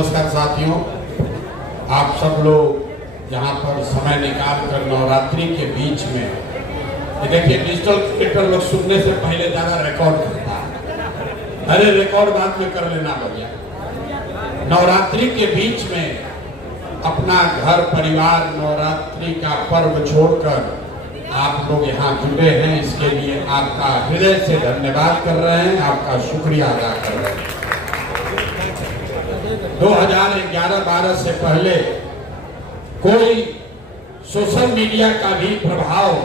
नमस्कार साथियों, आप सब लोग यहाँ पर समय निकाल कर नवरात्रि के बीच में ये देखिए, डिजिटल क्रिएटर लोग सुनने से पहले ज़्यादा रिकॉर्ड करता है। अरे रिकॉर्ड बाद में कर लेना भैया। नवरात्रि के बीच में अपना घर परिवार नवरात्रि का पर्व छोड़कर आप लोग यहाँ जुड़े हैं, इसके लिए आपका हृदय से धन्यवाद कर रहे हैं, आपका शुक्रिया अदा कर रहे हैं। 2011-12 से पहले कोई सोशल मीडिया का भी प्रभाव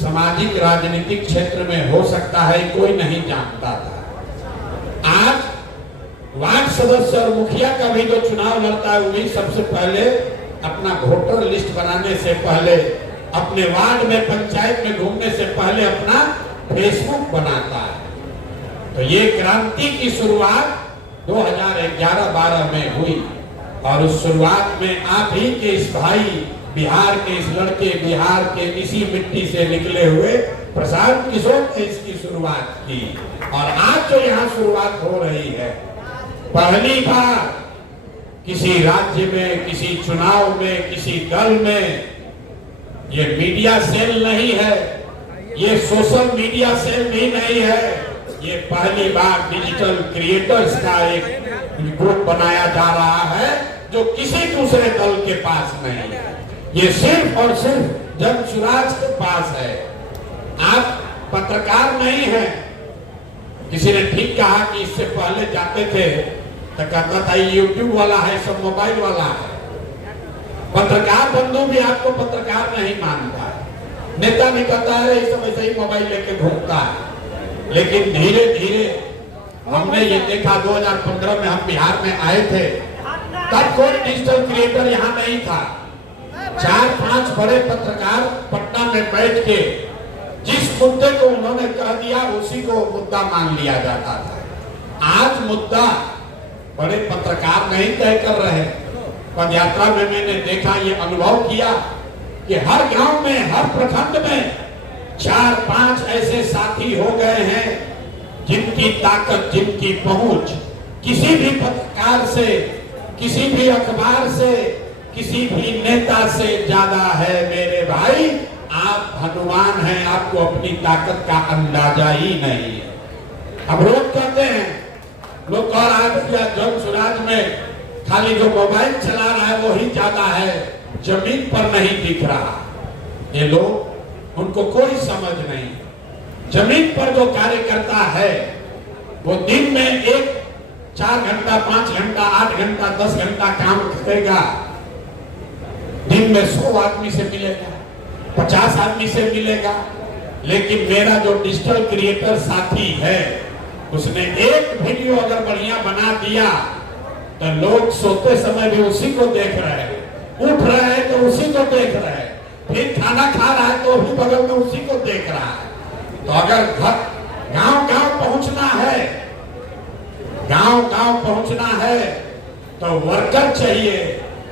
सामाजिक राजनीतिक क्षेत्र में हो सकता है, कोई नहीं जानता था। आज वार्ड सदस्य और मुखिया का भी जो चुनाव लड़ता है, वो भी सबसे पहले अपना वोटर लिस्ट बनाने से पहले, अपने वार्ड में पंचायत में घूमने से पहले अपना फेसबुक बनाता है। तो ये क्रांति की शुरुआत 2011-12 में हुई और उस शुरुआत में आप ही के इस भाई, बिहार के इस लड़के, बिहार के इसी मिट्टी से निकले हुए प्रशांत किशोर ने इसकी शुरुआत की। और आज जो यहाँ शुरुआत हो रही है, पहली बार किसी राज्य में, किसी चुनाव में, किसी दल में ये मीडिया सेल नहीं है, ये सोशल मीडिया सेल भी नहीं है, ये पहली बार डिजिटल क्रिएटर्स का एक ग्रुप बनाया जा रहा है जो किसी दूसरे दल के पास नहीं है। ये सिर्फ और सिर्फ जनसुराज के पास है। आप पत्रकार नहीं हैं। किसी ने ठीक कहा कि इससे पहले जाते थे तो कहता था यूट्यूब वाला है, सब मोबाइल वाला है। पत्रकार बंधु भी आपको पत्रकार नहीं मानता है। नेता भी कहता है ये सब ऐसे ही मोबाइल लेके घूमता है। लेकिन धीरे धीरे हमने ये देखा, 2015 में हम बिहार में आए थे, तब कोई डिजिटल क्रिएटर यहाँ नहीं था। 4-5 बड़े पत्रकार पटना में बैठ के जिस मुद्दे को उन्होंने कह दिया उसी को मुद्दा मान लिया जाता था। आज मुद्दा बड़े पत्रकार नहीं तय कर रहे। पदयात्रा में मैंने देखा, ये अनुभव किया कि हर गांव में, हर प्रखंड में 4-5 ऐसे साथी हो गए हैं जिनकी ताकत, जिनकी पहुंच किसी भी पत्रकार से, किसी भी अखबार से, किसी भी नेता से ज्यादा है। मेरे भाई, आप हनुमान हैं, आपको अपनी ताकत का अंदाजा ही नहीं है। अब लोग कहते हैं, लोग कह रहा है जनसुराज में खाली जो मोबाइल चला रहा है वो ही ज्यादा है, जमीन पर नहीं दिख रहा। ये लोग, उनको कोई समझ नहीं। जमीन पर जो कार्यकर्ता है वो दिन में 4 घंटा, 5 घंटा, 8 घंटा, 10 घंटा काम करेगा। दिन में 100 आदमी से मिलेगा, 50 आदमी से मिलेगा। लेकिन मेरा जो डिजिटल क्रिएटर साथी है, उसने एक वीडियो अगर बढ़िया बना दिया तो लोग सोते समय भी उसी को देख रहे हैं, उठ रहे हैं तो उसी को देख रहे हैं, फिर खाना खा रहा है तो भी बगल में उसी को देख रहा है। तो अगर गांव-गांव पहुंचना है, गांव-गांव पहुंचना है तो वर्कर चाहिए,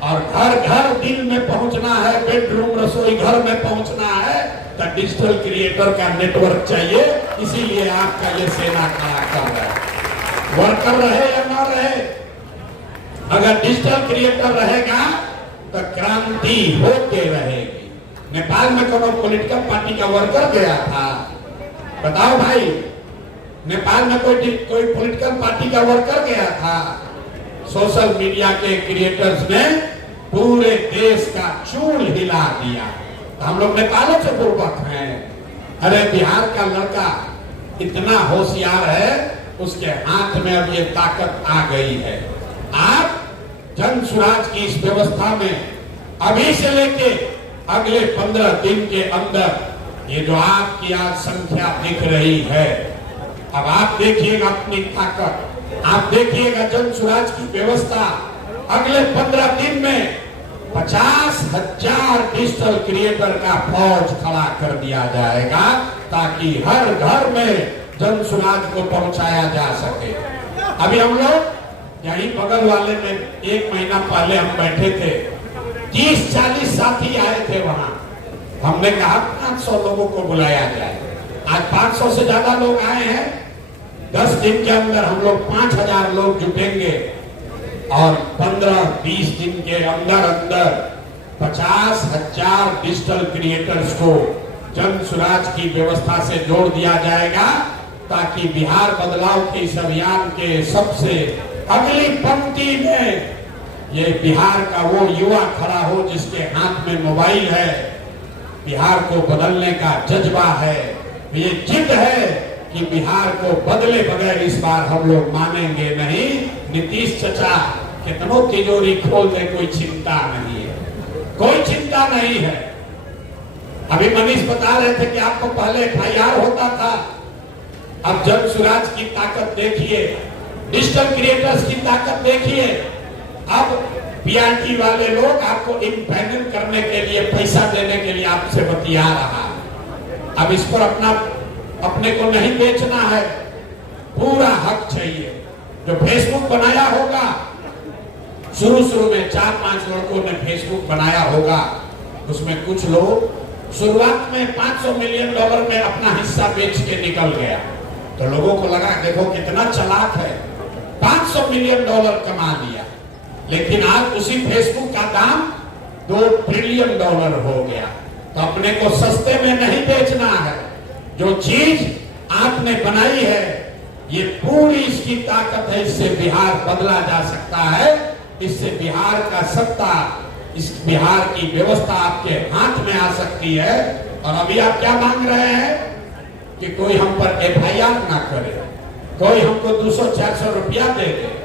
और घर-घर दिल में पहुंचना है, बेडरूम रसोई घर में पहुंचना है तो डिजिटल क्रिएटर का नेटवर्क चाहिए। इसीलिए आपका ये सेना खड़ा कर रहा है। वर्कर रहे या ना रहे, अगर डिजिटल क्रिएटर रहेगा तो क्रांति होके रहेगी। नेपाल में कोनो पॉलिटिकल पार्टी का वर्कर गया था, बताओ भाई, नेपाल में कोई पॉलिटिकल पार्टी का वर्कर गया था? सोशल मीडिया के क्रिएटर्स ने पूरे देश का चूल हिला दिया। हम लोग नेपालों से पूर्वक हैं। अरे बिहार का लड़का इतना होशियार है, उसके हाथ में अब ये ताकत आ गई है। आप जनसुराज की इस व्यवस्था में अभी से लेके अगले 15 दिन के अंदर ये जो आपकी आज संख्या दिख रही है, अब आप देखिएगा अपनी ताकत, आप देखिएगा जनसुराज की व्यवस्था। अगले 15 दिन में 50,000 डिजिटल क्रिएटर का फौज खड़ा कर दिया जाएगा, ताकि हर घर में जनसुराज को पहुंचाया जा सके। अभी हम लोग यहीं बगल वाले में 1 महीना पहले हम बैठे थे, 30-40 साथी आए थे वहां। हमने कहा 500 लोगों को बुलाया जाए। आज 500 से ज्यादा लोग आए हैं। 10 दिन के अंदर हम लोग 5,000 लोग जुटेंगे। और 15-20 दिन के अंदर अंदर 50,000 डिजिटल क्रिएटर्स को जन स्वराज की व्यवस्था से जोड़ दिया जाएगा, ताकि बिहार बदलाव के इस अभियान के सबसे अगली पंक्ति में ये बिहार का वो युवा खड़ा हो जिसके हाथ में मोबाइल है, बिहार को बदलने का जज्बा है, ये जिद है कि बिहार को बदले बगैर इस बार हम लोग मानेंगे नहीं। नीतीश चचा कितनों तिजोरी खोल दे, कोई चिंता नहीं है, कोई चिंता नहीं है। अभी मनीष बता रहे थे कि आपको पहले FIR होता था, अब जन स्वराज की ताकत देखिए, डिजिटल क्रिएटर्स की ताकत देखिए। अब PRT वाले लोग आपको इम्पैनल करने के लिए, पैसा देने के लिए आपसे बतिया रहा है। अब इस पर अपने को नहीं बेचना है, पूरा हक चाहिए। जो फेसबुक बनाया होगा, शुरू में 4-5 लड़कों ने फेसबुक बनाया होगा, उसमें कुछ लोग शुरुआत में $500 मिलियन में अपना हिस्सा बेच के निकल गया, तो लोगों को लगा देखो कितना चालाक है, $500 मिलियन कमा लिया। लेकिन आज उसी फेसबुक का दाम $2 ट्रिलियन हो गया। तो अपने को सस्ते में नहीं बेचना है, जो चीज आपने बनाई है ये पूरी इसकी ताकत है, इससे बिहार बदला जा सकता है, इससे बिहार का सत्ता, इस बिहार की व्यवस्था आपके हाथ में आ सकती है। और अभी आप क्या मांग रहे हैं कि कोई हम पर FIR ना करे, कोई हमको 200-400 रुपया दे दे।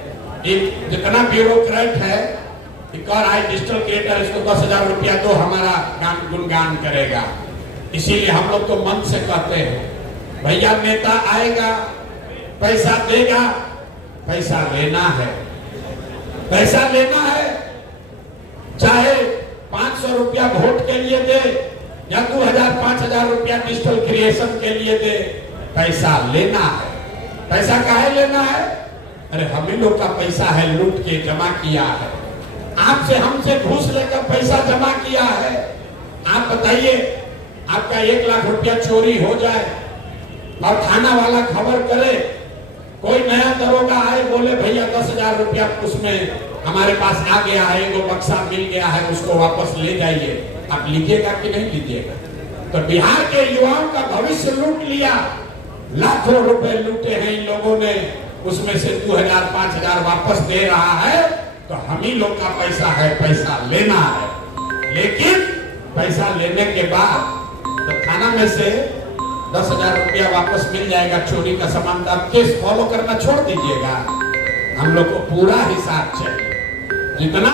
एक जितना ब्यूरोक्रेट है और आज डिजिटल क्रिएटर इसको 10,000 रुपया दो, हमारा गान गुणगान करेगा। इसीलिए हम लोग तो मन से कहते हैं भैया नेता आएगा, पैसा देगा, पैसा लेना है, पैसा लेना है, चाहे 500 रुपया वोट के लिए दे या 2,000-5,000 रुपया डिजिटल क्रिएशन के लिए दे, पैसा लेना है। पैसा काहे लेना है? अरे हम ही लोग का पैसा है, लूट के जमा किया है, आपसे हमसे घूस लेकर पैसा जमा किया है। आप बताइए, आपका 1 लाख रुपया चोरी हो जाए और थाना वाला खबर करे, कोई नया दरोगा आए बोले भैया 10,000 रुपया उसमें हमारे पास आ गया है, वो बक्सा मिल गया है, उसको वापस ले जाइए, आप लीजिएगा कि नहीं लीजिएगा? तो बिहार के युवाओं का भविष्य लूट लिया, लाखों रुपए लूटे हैं इन लोगों ने, उसमें से 2,000-5,000 वापस दे रहा है। तो हम ही लोग का पैसा है, पैसा लेना है। लेकिन पैसा लेने के बाद तो थाना में से 10,000 रुपया वापस मिल जाएगा चोरी का सामान, आप केस फॉलो करना छोड़ दीजिएगा। हम लोग को पूरा हिसाब चाहिए, जितना